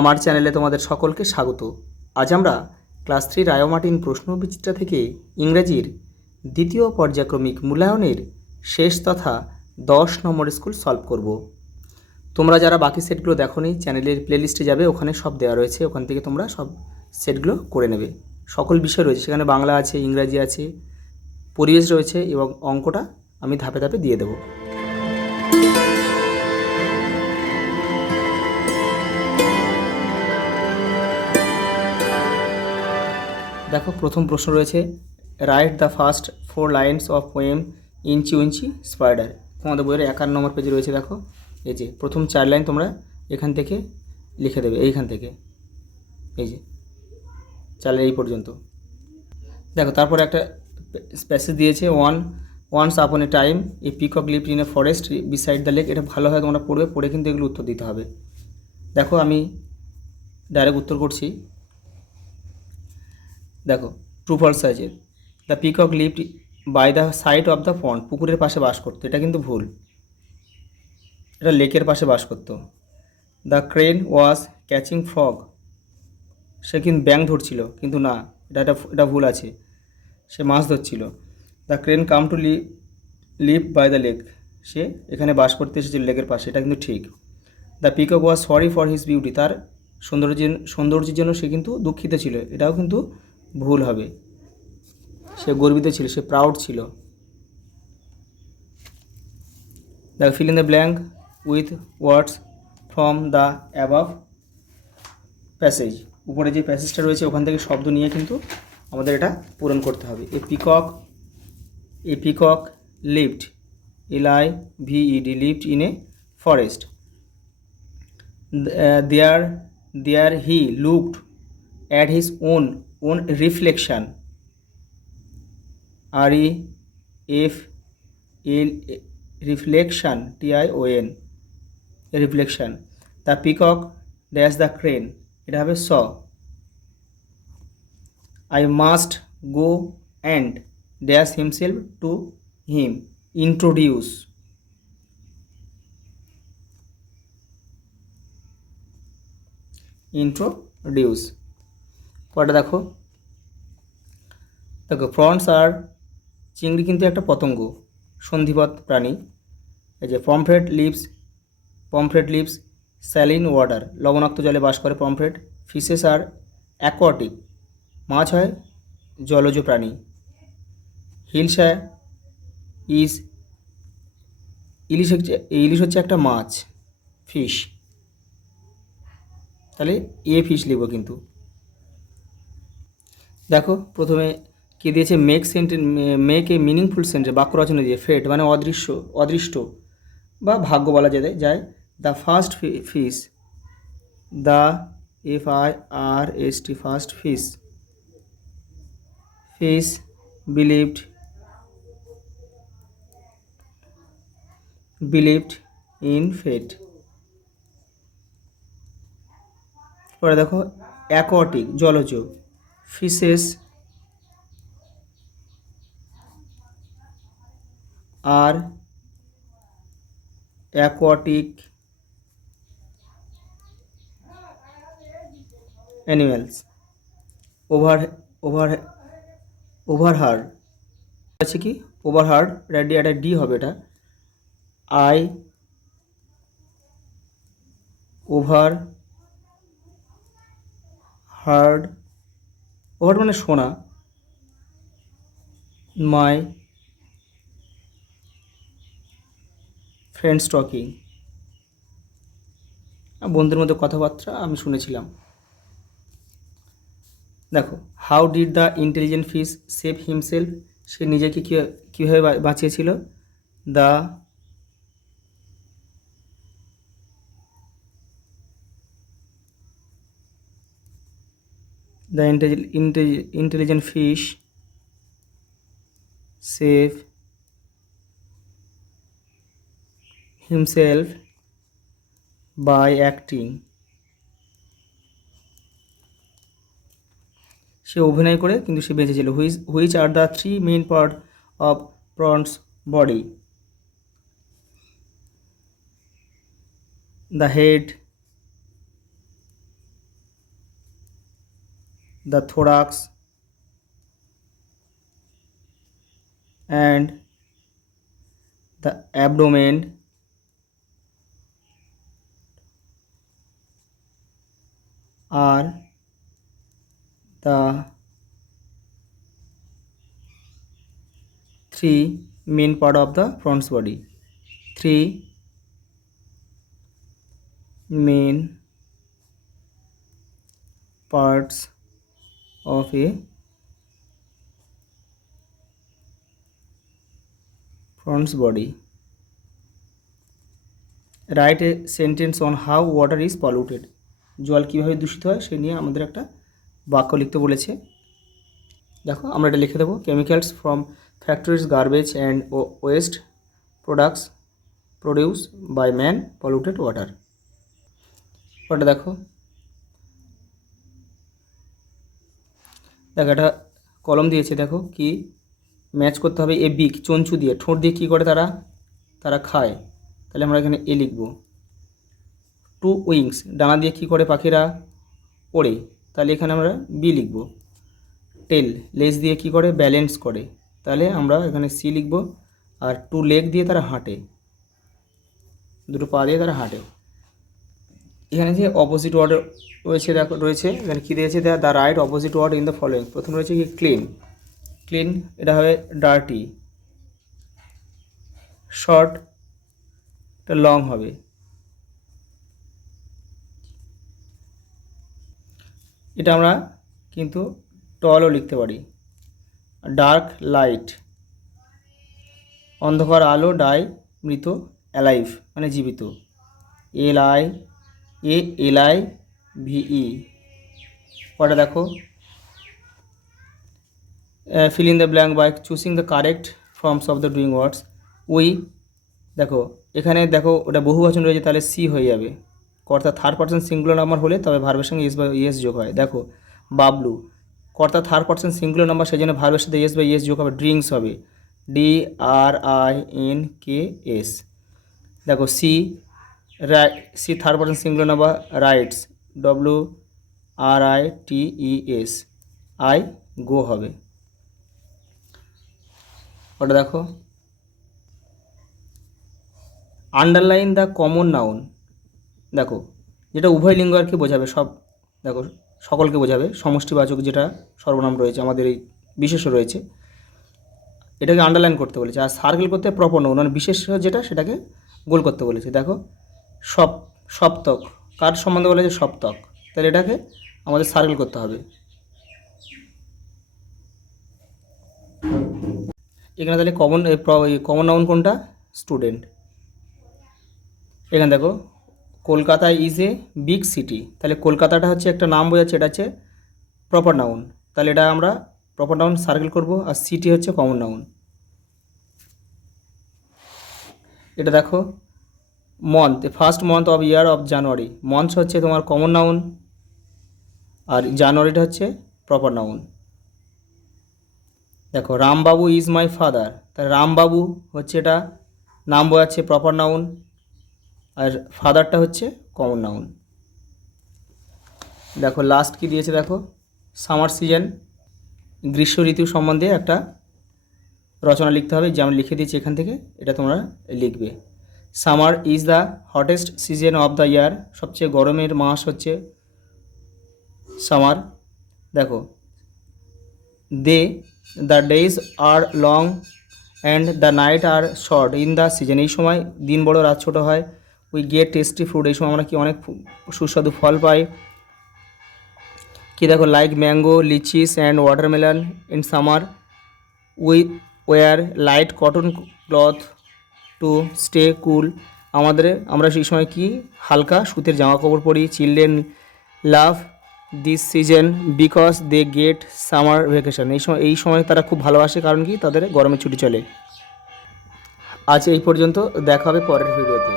আমার চ্যানেলে তোমাদের সকলকে স্বাগত। আজ আমরা ক্লাস 3 রায়োমার্টিন প্রশ্নবিচিত্রা থেকে ইংরেজির দ্বিতীয় পর্যায়ক্রমিক মূল্যায়নের শেষ তথা 10 নম্বর স্কুল সলভ করব। তোমরা যারা বাকি সেটগুলো দেখোনি, চ্যানেলের প্লেলিস্টে যাবে, ওখানে সব দেওয়া রয়েছে, ওখান থেকে তোমরা সব সেটগুলো করে নেবে। সকল বিষয় রয়েছে সেখানে, বাংলা আছে, ইংরাজি আছে, পরিবেশ রয়েছে এবং অঙ্কটা আমি ধাপে ধাপে দিয়ে দেবো। দেখো, প্রথম প্রশ্ন রয়েছে, write the first 4 lines of poem incy wincy spider. তোমাদের বইয়ের 51 নম্বর পেজে রয়েছে। দেখো, এই যে প্রথম 4 লাইন তোমরা এখান থেকে লিখে দেবে, এইখান থেকে, এই যে 4 লাইন এই পর্যন্ত। দেখো, তারপরে একটা প্যাসেজ দিয়েছে, once upon a time a peacock lived in a forest beside the lake. এটা ভালোভাবে তোমরা পড়বে, পড়ে কিন্তু এগুলো উত্তর দিতে হবে। দেখো, আমি ডাইরেক্ট উত্তর করছি। দেখো, ট্রু ফলস আছে। The peacock lived by the side of the pond, পুকুরের পাশে বাস করতো, এটা কিন্তু ভুল, এটা লেকের পাশে বাস করতো। The crane was catching frog, সে কিন্তু ব্যাঙ ধরছিল, কিন্তু না, এটা ভুল আছে, সে মাছ ধরছিল। The crane come to live by the lake, সে এখানে বাস করতে এসেছিল লেকের পাশে, এটা কিন্তু ঠিক। The peacock was sorry for his beauty, তার সৌন্দর্যের জন্য সে কিন্তু দুঃখিত ছিল, এটাও কিন্তু ভুল হবে। সে গর্বিত ছিল, সে প্রাউড ছিল। The fill in the blank with words from the above passage, উপরে যে প্যাসেজটা রয়েছে ওখান থেকে শব্দ নিয়ে কিন্তু আমাদের এটা পূরণ করতে হবে। A peacock lived, LIVED, lived in a forest. There he looked at his own reflection, REFL, reflection, TION, reflection. The peacock dash the crane, এটা হবে স। I must go and dash himself to him, introduce। পরে দেখো, fronts আর, চিংড়ি কিন্তু একটা পতঙ্গ, সন্ধিপদ প্রাণী। এই যে পমফ্রেট লিভস স্যালিন ওয়াটার, লবণাক্ত জলে বাস করে পমফ্রেট। ফিশেস আর অ্যাকোয়াটিক, মাছ হয় জলজ প্রাণী। হিলসা ইজ, ইলিশ হচ্ছে একটা মাছ, ফিশ, তাহলে ফিশ লিখব কিন্তু। দেখো, প্রথমে কী দিয়েছে, মেক এ মিনিংফুল সেন্টেন্স, বাক্য রচনা দিয়ে। ফেট মানে অদৃষ্ট বা ভাগ্য বলা যায়। The first fish, the FIRST, first fish believed in fate. পরে দেখো, অ্যাকোয়াটিক, জলজ, fishes are aquatic animals. Overheard আছে কি, ওভারহার্ড, এটা ডি হবে, এটা I ওভারহার্ড মানে শোনা, মাই ফ্রেন্ডস টকিং, বন্ধুদের মধ্যে কথাবার্তা আমি শুনেছিলাম। দেখো, how did the intelligent fish save himself, সে নিজেকে কীভাবে বাঁচিয়েছিল। The intelligent fish save himself by acting, সে অভিনয় করে কিন্তু সে বেঁচেছিল। Which are the 3 main part of prawn's body, the head, the thorax and the abdomen are the three main part of the front's body. Three main parts of a front's body. Write a sentence on how water is polluted. জল কীভাবে দূষিত হয় সে নিয়ে আমাদের একটা বাক্য লিখতে বলেছে। দেখো আমরা এটা লিখে দেবো, chemicals from factories garbage and waste products produce by man polluted water. ওটা দেখো একটা কলম দিয়েছে, দেখো কি ম্যাচ করতে হবে। এ বিক চঞ্চু দিয়ে, ঠোঁট দিয়ে কী করে তারা খায়, তাহলে আমরা এখানে এ লিখব। টু উইংস ডানা দিয়ে কী করে পাখিরা ওড়ে, তাহলে এখানে আমরা বি লিখব। টেল লেজ দিয়ে কী করে ব্যালেন্স করে, তাহলে আমরা এখানে সি লিখব। আর টু লেগ দিয়ে তারা হাঁটে, দুটো পা দিয়ে তারা হাঁটে। এখানে যে অপোজিট ওয়ার্ড রয়েছে দেখো রয়েছে এখানে কী দিয়েছে, the right opposite word in the following. প্রথম রয়েছে কি ক্লিন, ক্লিন এটা হবে ডার্টি। শর্ট এটা লং হবে। এটা আমরা কিন্তু টলও লিখতে পারি। ডার্ক লাইট অন্ধকার আলো, ডাই মৃত, অ্যালাইভ মানে জীবিত, LIVE। ওটা দেখো fill in the blank by choosing the correct forms of the doing words. We দেখো এখানে দেখো ওটা বহুবচন রয়েছে, তাহলে সি হয়ে যাবে। কর্তা থার্ড পারসন সিঙ্গুলার নাম্বার হলে তবে ভার্বের সঙ্গে এস বা ইএস যোগ হয়। দেখো বাবলু কর্তা থার্ড পারসন সিঙ্গুলার নাম্বার, সেই জন্য ভার্বের সাথে এস বা ইএস যোগ হবে। ড্রিঙ্কস হবে DRINKS। দেখো she third person singular number, writes WRITES, I go হবে। ওটা দেখো আন্ডারলাইন দ্য কমন নাউন। দেখো যেটা উভয় লিঙ্গ আর কি বোঝাবে, সব দেখো সকলকে বোঝাবে, সমষ্টিবাচক যেটা সর্বনাম রয়েছে আমাদের এই বিশেষ্য রয়েছে, এটাকে আন্ডারলাইন করতে বলেছে। আর সার্কেল করতে প্রপার নাউন মানে বিশেষ যেটা সেটাকে গোল করতে বলেছে। দেখো সপ্তক কার সম্বন্ধে বলেছে, সপ্তক, তাহলে এটাকে আমাদের সার্কেল করতে হবে। এখানে তাহলে কমন নাউন কোনটা, স্টুডেন্ট। এখানে দেখো Kolkata is a big city, তাহলে কলকাতাটা হচ্ছে একটা নাম বোঝাচ্ছে, এটা হচ্ছে প্রপার নাউন, তাহলে এটা আমরা প্রপার নাউন সার্কেল করব। আর সিটি হচ্ছে কমন নাউন। এটা দেখো month, first month of year of January, month হচ্ছে তোমার কমন নাউন আর জানুয়ারিটা হচ্ছে প্রপার নাউন। দেখো রামবাবু ইজ মাই ফাদার, তাহলে রামবাবু হচ্ছে এটা নাম বোঝাচ্ছে প্রপার নাউন, আর ফাদারটা হচ্ছে কমন নাউন। দেখো লাস্ট কি দিয়েছে, দেখো সামার সিজন, গ্রীষ্ম ঋতু সম্বন্ধে একটা রচনা লিখতে হবে, যে আমি লিখে দিয়েছি এখান থেকে, এটা তোমরা লিখবে। Summer is the hottest season of the year, সবচেয়ে গরমের মাস হচ্ছে সামার। দেখো the days are long and the night are short in the season, এই সময় দিন বড় রাত ছোটো হয়। উই গেট টেস্টি ফ্রুট, এই সময় আমরা কি অনেক সুস্বাদু ফল পাই। কি দেখো like mango, lychees and watermelon in summer. We wear light cotton cloth to stay cool, আমরা সেই সময় কি হালকা সুতির জামা কাপড় পরি। Children love this season because they get summer vacation, এই সময় তারা খুব ভালোবাসে, কারণ কি তাদের গরমের ছুটি চলে। আজ এই পর্যন্ত, দেখা হবে পরের ভিডিওতে।